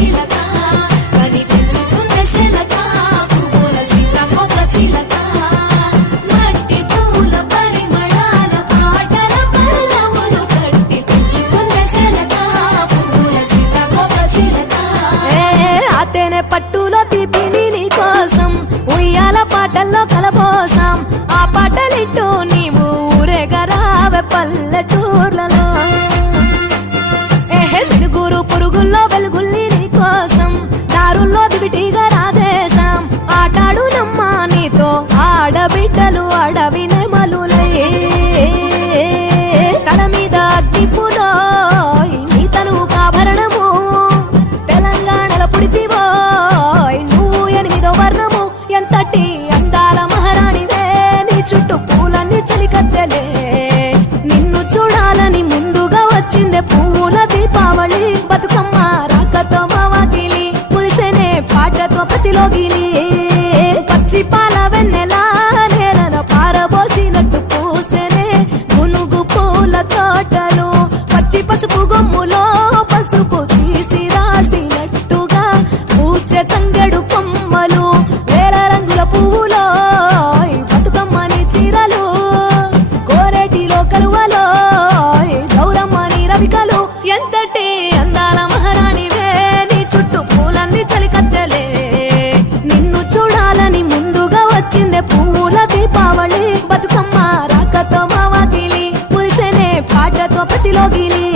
చిలక కనిపించుకుందే సెలక పువ్వుల సీతాకోక చిలక మట్టి పూల పరిమళాల పాటల పల్లవులు కట్టి పెంచుకుందే సెలక పువ్వుల సీతాకోక చిలక అతేనే పట్టులో తీపిని నీ కోసం ఉయ్యాల పాటల్లో కలపోసాం ఆ పాటలిట్టు నీవు ఊరేగరావే పల్లెటూర్లలో మినుగురు పురుగుల్లో వెలుగుల్ని నీ కోసం దారుల్లో దివిటిగా రాజేశాం ఆటాడు నమ్మా నీతో ఆడబిడ్డలు అడవి నెమలులై తల మీద అగ్నిపులో నీ తనువు కాభరణము తెలంగాణలో పుడితివో నువ్వు 8వ వర్ణము ఎంతటి అందాల మహారాణివే నీ చుట్టూ పూలన్నీ చలికత్తెలే నిన్ను చూడాలని ముందుగా వచ్చిందే పువ్వుల దీపావళి బతుకమ్మ రాకతో మావాకిలి మురిసేనే పాటతో ప్రతిలోగిలి పచ్చి పాల వెన్నెలా నేలను పారబోసినట్టు పూసేనే గునుగు పూల తోటలు పచ్చి పసుపు గొమ్ములో పసుపు తీసి రాసినట్టుగా పూచే తంగెడు కొమ్మలు వేల రంగుల పువ్వులో బతుకమ్మని చీరలు కోరేటిలో కలువలో గౌరమ్మని రవికలు ఎంతటి అందాల మహారాణివే నీ చుట్టూ పూలన్నీ చలికత్తెలే నిన్ను చూడాలని ముందుగా వచ్చిందే పువ్వుల దీపావళి బతుకమ్మ రాకతో మావాకిలి మురిసేనే పాటతో ప్రతిలోగిలి